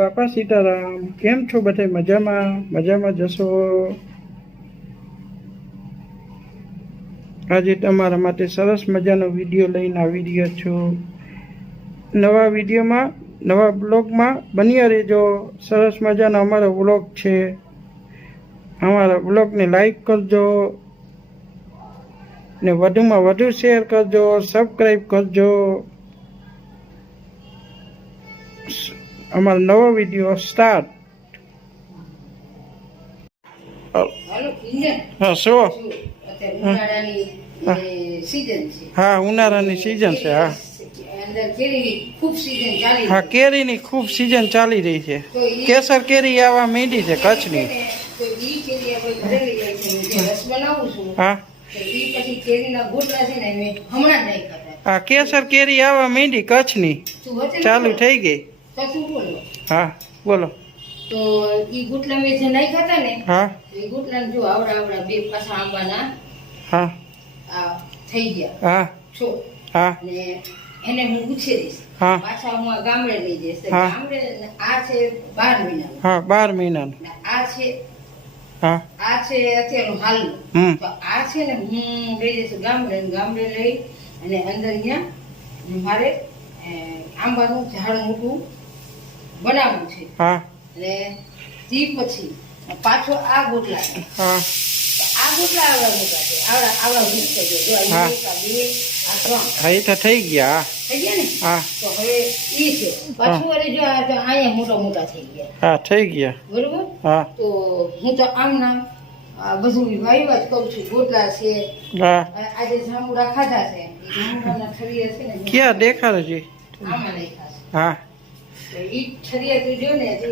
બાપા સીતારામ. કેમ છો બધા? મજામાં? મજામાં જશો. આજે તમારા માટે સરસ મજાનો વિડીયો લઈને આવી રહ્યો છું. નવા વિડીયોમાં, નવા બ્લોગમાં બન્યા રહેજો. સરસ મજાનો અમારો બ્લોગ છે. અમારા બ્લોગને લાઈક કરજો ને વધુમાં વધુ શેર કરજો, સબસ્ક્રાઈબ કરજો. અમારો નવો વિડીયો સ્ટાર્ટ. હા, શું? હા, ઉનાળાની સિઝન છે. હા, હા, કેરીની ખૂબ સિઝન ચાલી રહી છે. કેસર કેરી આવવા માંડી છે કચ્છની. હા, હા, કેસર કેરી આવવા માંડી કચ્છની, ચાલુ થઈ ગઈ. હા, બોલો. તો ઈ ગુટલા મેં જે નાખ્યા હતા ને, હા, એ ગુટલા જો આવડા બે પાછા આંબાના હા, આ થઈ ગયા. હા, છો હા, ને એને હું ઉછેરીશ. હા, પાછા હું આ ગામડે લઈ જઈશ. હા. ગામડે આ છે 12 મહિના. હા, 12 મહિનાનું. આ છે, હા, આ છે અત્યારનું હાલનું. તો આ છે ને હું લઈ જઈશ ગામડે લઈ અને અંદર અહીંયા મારે આંબાનું ઝાડ મોટું બનાવવું છે. હા, એટલે તી પછી પાછો આ ગોટલા છે. હા, આ ગોટલા આવડા મોટા છે. આવડા વૃક્ષ છે. જો આ હા. એક, આ બે, આ ત્રણ. હા, એ તો થઈ ગયા. થઈ ગયા ને? હા, તો હવે ઈ છે. પાછું વળી જો આ તો અહીંયા મોટા થઈ ગયા. હા, થઈ ગયા. બરોબર? હા, તો હું તો આમ નામ આ બધું વાયવા જ કહું છું. ગોટલા છે. હા. આજે જાંબુડા ખાધા છે. એ જાંબુડાના ઠળિયા છે ને, ક્યાં દેખાડે છે? આમાં નાખ્યા છે. હા, તો ઈ ઠળિયા તું જો ને તે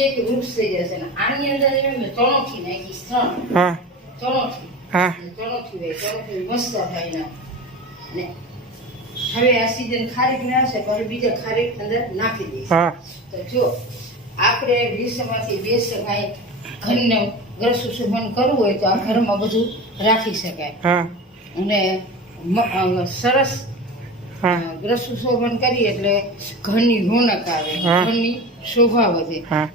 એક વૃક્ષ થઈ જશે ને આની અંદર મેં ચણોઠી નાખીશ. 3 હા, ચણોઠી. હા, ચણોઠી મસ્ત થાય ના. ને હવે આ સીઝન ખારીક ને આવશે પછી બીજા ખારીક અંદર નાખી દઈશ. હા, તો જો આપણે 20માંથી 2 કાંઈ ઘરને ઘર સુશોભન કરવું હોય તો આ ઘરમાં બધું રાખી શકાય. હા, અને સરસ હા, ગ્રહ સુશોભન કરીએ એટલે ઘરની રોનક આવે, હા. ઘરની શોભા વધે. હા.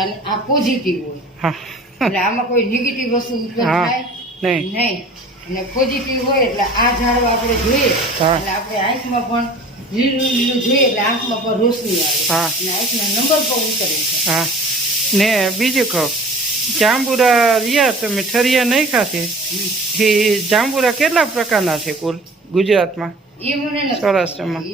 અને આ પોઝિટિવ હોય હા, એટલે આમાં કોઈ નેગેટિવ વસ્તુ ઉત્પન્ન હા. થાય નહીં. નહીં. અને પોઝિટિવ હોય એટલે આ ઝાડવા આપણે જોઈએ હા. એટલે આપણે આંખમાં પણ લીલું જોઈએ એટલે આંખમાં પણ રોશની આવે હા. અને આંખના નંબર પણ ઉતરે છે. હા. ને બીજું કહો, જાંબુરા રહ્યા તમે ઠરિયા નહીં ખાશે એ જાંબુરા કેટલા પ્રકારના છે કુલ ગુજરાતમાં, એ મને નથી સૌરાષ્ટ્રમાં?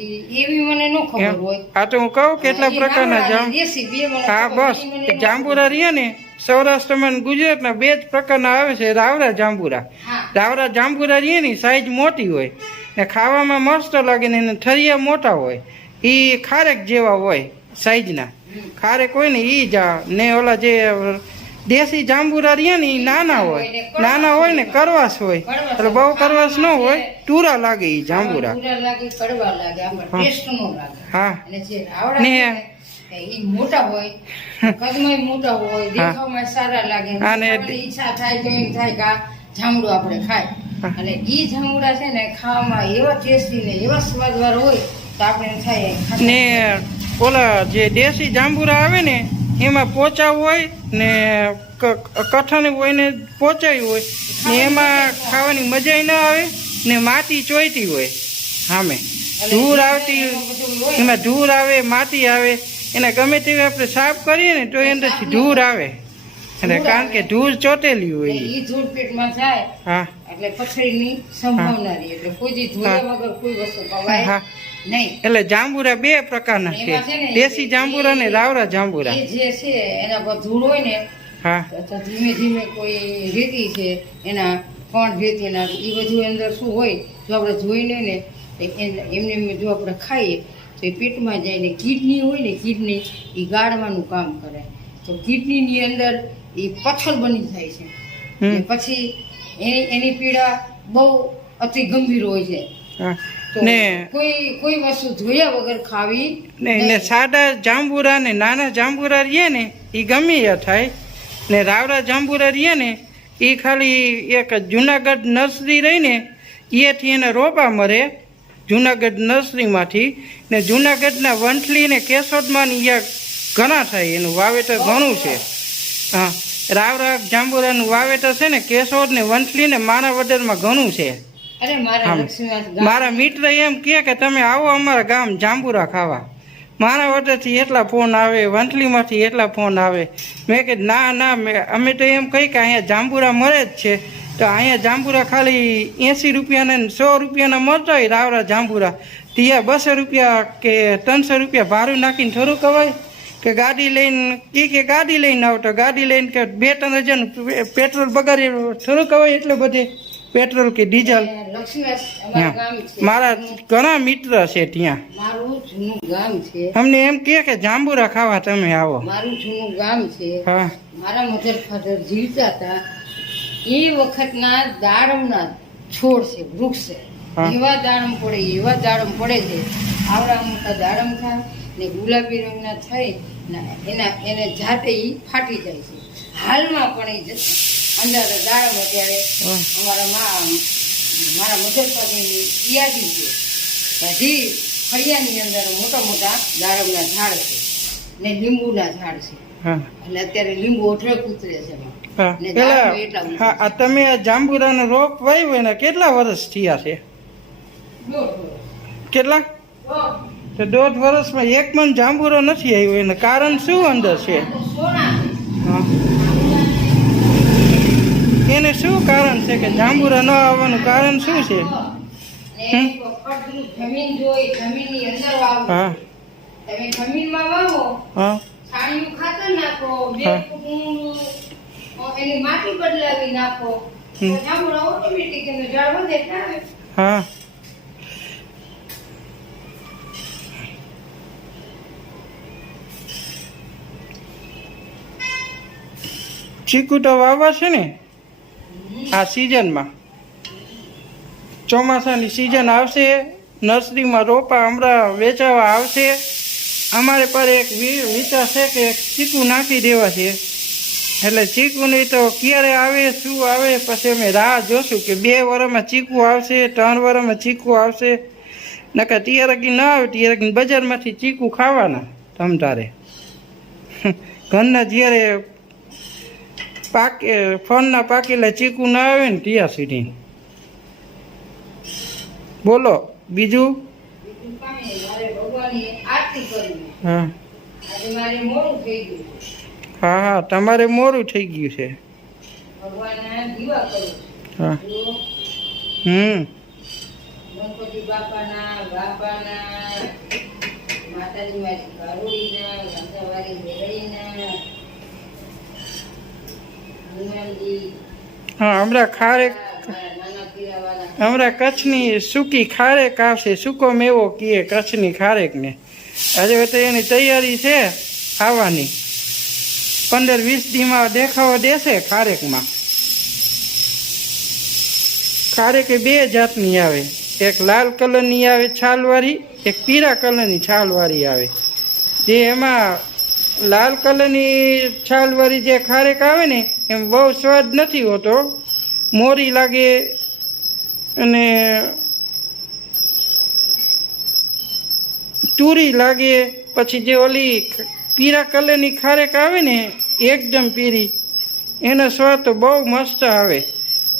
એવી મને ન ખબર એમ? હોય. આ તો હું કહું કેટલા એ પ્રકારના ગામડાની દેશી બે મને હા, ખબર, બસ બીજી મને ન જાંબુરા રહ્યા ને સૌરાષ્ટ્રમાં અને ગુજરાતના 2 જ પ્રકારના આવે છે. રાવરા જાંબુરા. હા. રાવરા જાંબુરા રહીએ ને સાઈઝ મોટી હોય ને ખાવામાં મસ્ત લાગે ને એને ઠરિયા મોટા હોય. એ ખારેક જેવા હોય સાઈઝના. ખારેક હોય ને એ જા ને ઓલા જે દેશી જાંબુરા રહ્યા ને એ નાના હોય ને કરવાસ હોય. એટલે બહુ કરવાસ ન હોય, ટૂરા લાગે એ જાંબુરા. પૂરા લાગે, કડવા લાગે, આમાં ટેસ્ટ નો લાગે. હા, અને જે રાવડા ને છે ને, ઈ મોટા હોય, કદમાં મોટા હોય, દેખાવમાં સારા લાગે. અને ખાવાની ઈચ્છા થાય તો એમ થાય કે આ જાંબુડું આપણે ખાય. અને ઈ જાંબુડા છે ને ખાવામાં એવા ટેસ્ટી ને એવા સ્વાદવાળા હોય તો આપણે એમ થાય ને ઓલા જે દેશી જાંબુરા આવે ને એમાં પોચા હોય ને કઠણ હોય ને પોચાઈ હોય ને એમાં ખાવાની મજા ના આવે ને માટી ચોઈતી હોય સામે ધૂળ આવતી, એમાં ધૂળ આવે, માટી આવે. એને ગમે તેવી આપણે સાફ કરીએ ને તો એ અંદરથી ધૂળ આવે અને કારણ કે ધૂળ ચોટેલી હોય. ઈ ધૂળ પેટમાં જાય હા, એટલે પથરીની સંભાવના રહે. એટલે કોઈ દી ધોયા વગર કોઈ વસ્તુ ખવાય હા. નહીં. એટલે જાંબુરા 2 પ્રકારના છે, દેશી જાંબુરા ને રાવરા જાંબુરા. એ જે છે એના પર ધૂળ હોય ને હા, તો ધીમે ધીમે કોઈ રેતી છે એના કોણ રેતીના એ બધું અંદર શું હોય જો આપણે જોઈને ને એમને જો આપણે ખાઈએ તો એ પેટમાં જાય ને કિડની હોય ને કિડની એ ગાળવાનું કામ કરે. તો કિડનીની અંદર એ પથ્થર બની જાય છે ને પછી એની પીડા બહુ અતિ ગંભીર હોય છે. હા. તો ને કોઈ વસ્તુ ધોયા વગર ખાવી ને સાદા જાંબુરા ને નાના જાંબુરા રહીએ ને એ ગમે એ થાય ને રાવરા જાંબુરા રહીએ ને એ ખાલી એક જુનાગઢ નર્સરી રહી ને એથી એને રોપા મળે જુનાગઢ નર્સરીમાંથી ને જુનાગઢના વંથલી ને કેશોદમાં ઘણા થાય, એનું વાવેતર ઘણું છે. હા, રાવરાગ જાંબુરાનું વાવેતર છે ને કેશોદ ને વંથલી ને માણાવદરમાં ઘણું છે. અરે મારા લક્ષ્મીનાથ મારા મિત્ર એમ કહે કે તમે આવો અમારા ગામ જાંબુરા ખાવા. માણાવદરથી એટલા ફોન આવે, વંથલીમાંથી એટલા ફોન આવે. મેં કીધું ના અમે તો એમ કહી કે અહીંયા જાંબુરા મળે જ છે, તો અહીંયા જાંબુરા ખાલી 80 રૂપિયાના ને 100 રૂપિયાના મળતા હોય રાવરા જાંબુરા, ત્યાં 200 રૂપિયા કે 300 રૂપિયા ભાડું નાખીને થોડું કવાય કે ગાડી લઈને કે ગાડી લઈને આવતો, ગાડી લઈને કે 2-3 હજાર પેટ્રોલ બગાડી થોડું કવાય એટલે બધે પેટ્રોલ કે ડીઝલ. લક્ષ્મીનાથ અમારું ગામ છે, મારા ઘણા મિત્ર છે ત્યાં. મારું જૂનું ગામ છે. અમને એમ કે જાંબુરા ખાવા તમે આવો. મારું જૂનું ગામ છે. હા, મારા મધર ફાધર જીવતા હતા એ વખતના દાડમના છોડ છે, વૃક્ષ છે. હા. એવા દાડમ પડે છે. આવડા મોટા દાડમ થાય ને ગુલાબી રંગના થઈ ને એને જાતે ઈ ફાટી જાય છે. હાલમાં પણ એ અંદર દાડમ અત્યારે મારા મધર ફાધરની યાદી છે. બધી ફળિયાની અંદર મોટા મોટા દાડમના ઝાડ છે ને લીંબુના ઝાડ છે. હા, અને અત્યારે લીંબુ ઓઢળક ઉતરે છે એમાં. હા. ને પેલા દાડમ એટલા ઉતરે. હા, આ તમે આ જાંબુરાનો રોપ વાવ્યો એના કેટલા વર્ષ થયા છે? કેટલા? તો 1.5 વર્ષમાં એક મણ જાંબુરો નથી આવ્યો. એનું કારણ શું અંદર છે? હા, એને શું કારણ છે કે જાંબુરા ન આવવાનું કારણ શું છે? જમીન જોઈ, જમીનની અંદર વાવો. હા, તમે જમીનમાં વાવો, હા, છાણિયું ખાતર નાખો, 2 હા. ફૂટ ઊંડું એની માટી બદલાવી નાખો, તો જાંબુરા ઓટોમેટિક એનું ઝાડ વધે એટલે આવે. હા. ચીકુ તો વાવવા છે ને આ સિઝનમાં? ચોમાસાની સિઝન આવશે, નર્સરીમાં રોપા હમણાં વેચાવા આવશે. અમારે પર એક વિચાર છે કે ચીકુ નાખી દેવા છે. એટલે ચીકુની તો ક્યારે આવે શું આવે પછી અમે રાહ જોશું કે 2 વર્ષમાં ચીકુ આવશે, 3 વર્ષમાં ચીકુ આવશે. નકર તિયારકી ના આવે, તિયારકી બજારમાંથી ચીકુ ખાવાના તમ તારે. ઘરના જ્યારે ફળના પાકેલા ચીકુ ના આવે ને ત્યાં સુધી. બોલો બીજું? મારે ભગવાનની આરતી કરવી. હા, આજે મારે મોડું થઈ ગયું. હા, હા, તમારે મોડું થઈ ગયું છે. ભગવાનના દીવા કરું. હા, ગણપતિ બાપાના માતાજી મારી કારોડીના, ગંધાવાળી મેળવીના, હનુમાનજી, હા. હમણાં ખારેક, નાના પીરાવાળા. હમણાં કચ્છની સૂકી ખારેક આવશે, સૂકો મેવો કીએ કચ્છની ખારેકને. હજુ તો એની તૈયારી છે આવવાની. 15-20 દીમાં દેખાવો દેશે ખારેકમાં. ખારેક 2 જાતની આવે, એક લાલ કલરની આવે છાલવાળી, એક પીળા કલરની છાલવાળી આવે. જે એમાં લાલ કલરની છાલવાળી જે ખારેક આવે ને એમ બહુ સ્વાદ નથી હોતો, મોરી લાગે અને તુરી લાગે. પછી જે ઓલી પીળા કલરની ખારેક આવે ને એકદમ પીળી, એનો સ્વાદ તો બહુ મસ્ત આવે,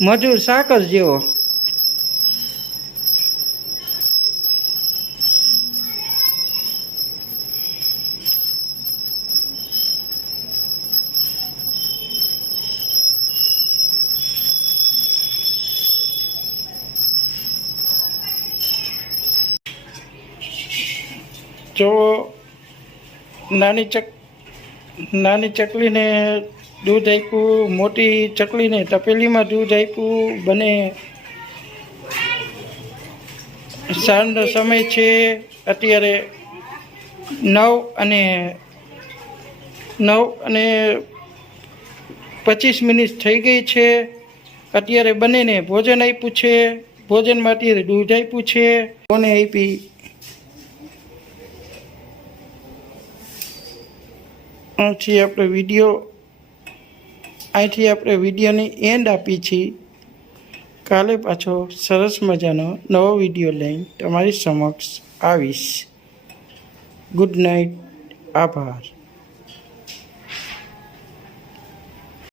મજૂર સાકર જેવો. જો નાની ચકલીને દૂધ આપ્યું, મોટી ચકલીને તપેલીમાં દૂધ આપ્યું. બને સાંજનો સમય છે, અત્યારે 9:25 થઈ ગઈ છે. અત્યારે બંનેને ભોજન આપ્યું છે, ભોજનમાં અત્યારે દૂધ આપ્યું છે, કોને આપી. અહીંથી આપણે વિડીયોની એન્ડ આપી છીએ. કાલે પાછો સરસ મજાનો નવો વિડીયો લઈને તમારી સમક્ષ આવીશ. ગુડ નાઇટ, આભાર.